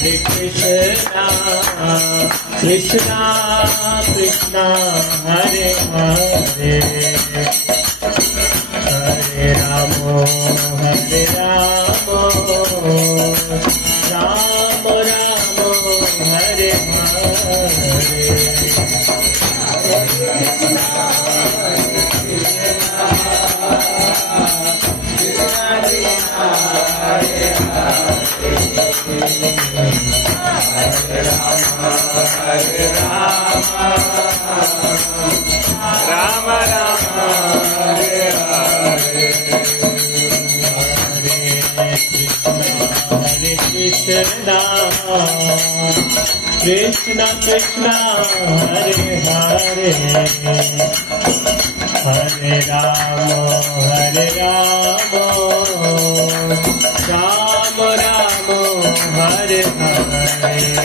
Krishna Krishna Krishna Hare Hare Hare Ramo Hare Ramo Ramo Ramo Hare Hare Rama Rama Hare Hare Hare Krishna Krishna Krishna Hare Hare Hare Ramo Hare Ramo Ramo Ramo Hare Hare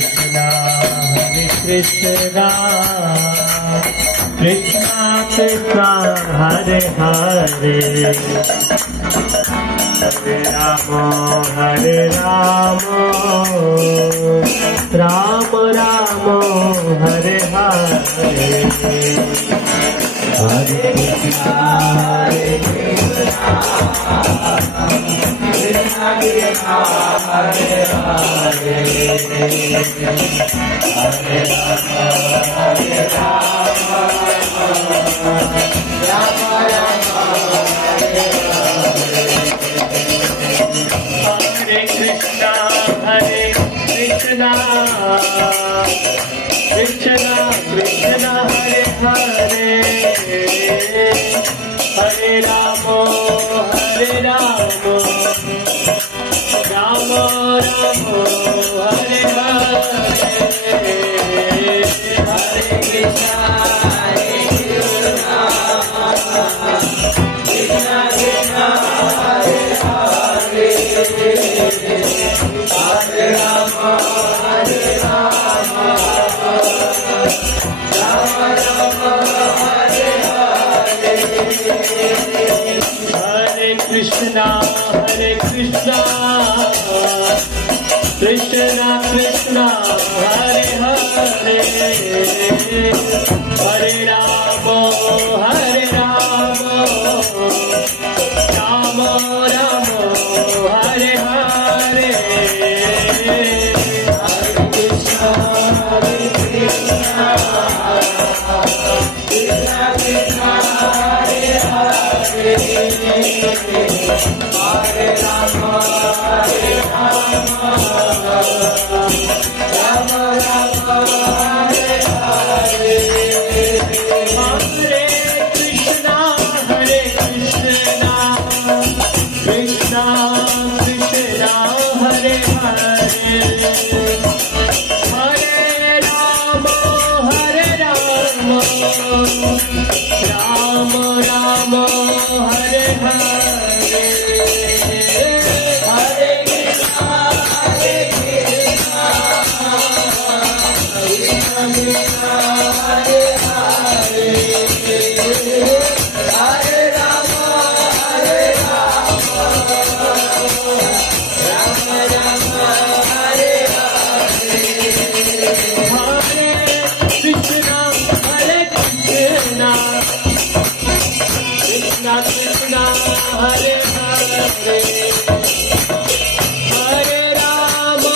Krishna Krishna Krishna Hare Hare Hare Ramo Hare Ramo Ramo Ramo Hare Hare Hare Krishna Hare Krishna Krishna Krishna Hare Hare Hare Rama Hare Rama Rama Rama Hare Hare Hare Krishna Krishna Krishna Hare Hare Hare Ramo Hare Ramo Ramo Ramo Hare Hare Hare Krishna Krishna Krishna Hare Hare Hare Rama Hare Rama Rama Rama Hare Hare Hare Krishna Krishna Krishna Hare Hare Hare Ramo Hare Ramo Ramo Ramo Hare Hare Hare Krishna Krishna Krishna Hare Hare Hare Rama Hare Rama Rama Rama Hare Hare Hare Krishna Krishna Krishna Hare Hare Hare Rama Hare Rama Rama Rama Hare Hare Hare Krishna Krishna Krishna Hare Hare Hare Rama Hare Rama Rama Rama Hare Hare Hare Krishna Krishna Krishna Hare Hare Hare Rama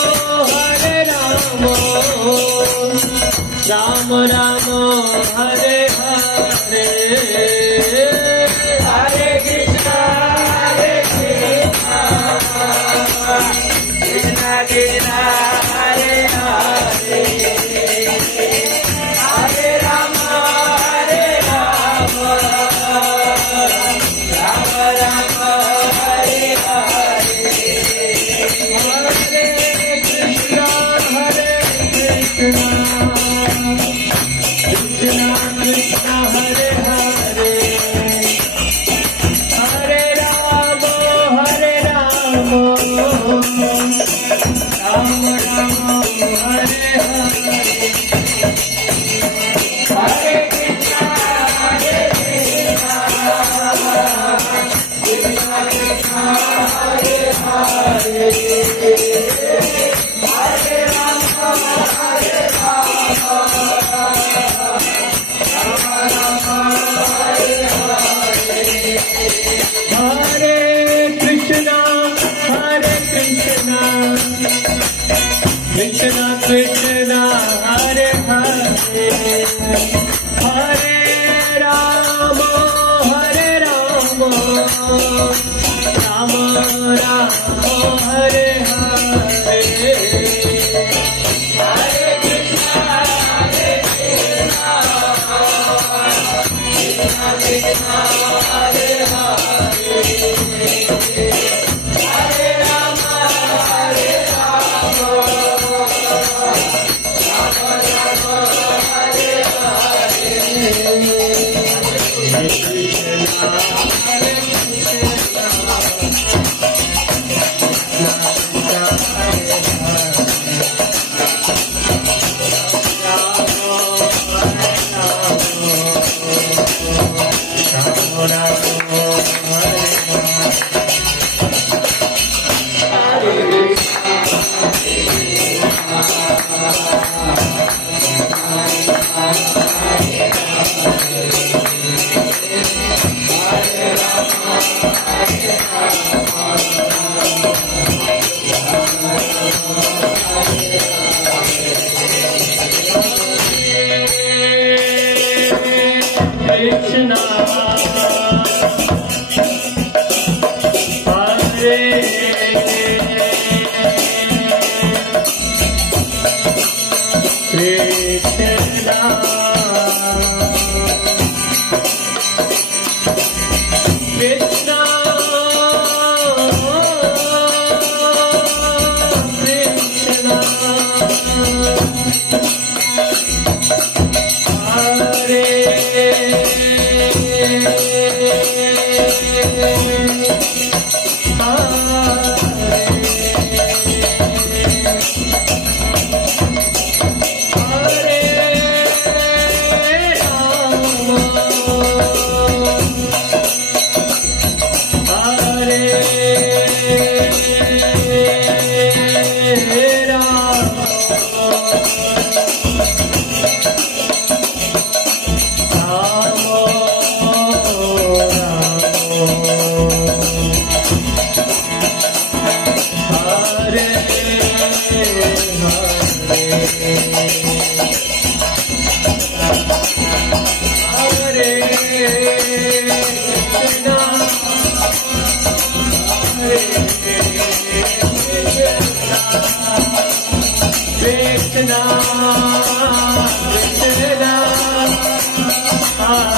Hare Rama Rama Rama Hare Hare Hare Krishna Krishna Krishna Hare Hare Hare Rama Hare Rama Rama Rama Hare Hare Hare Krishna Krishna Krishna Hare Hare Krishna Krishna Hare Hare Hare Rama Hare Rama Rama Rama Hare Hare Hare Krishna Krishna Krishna Hare Hare Hare Rama Hare Rama Rama Rama Hare Krishna Hare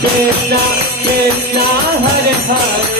Krishna Krishna Hare Hare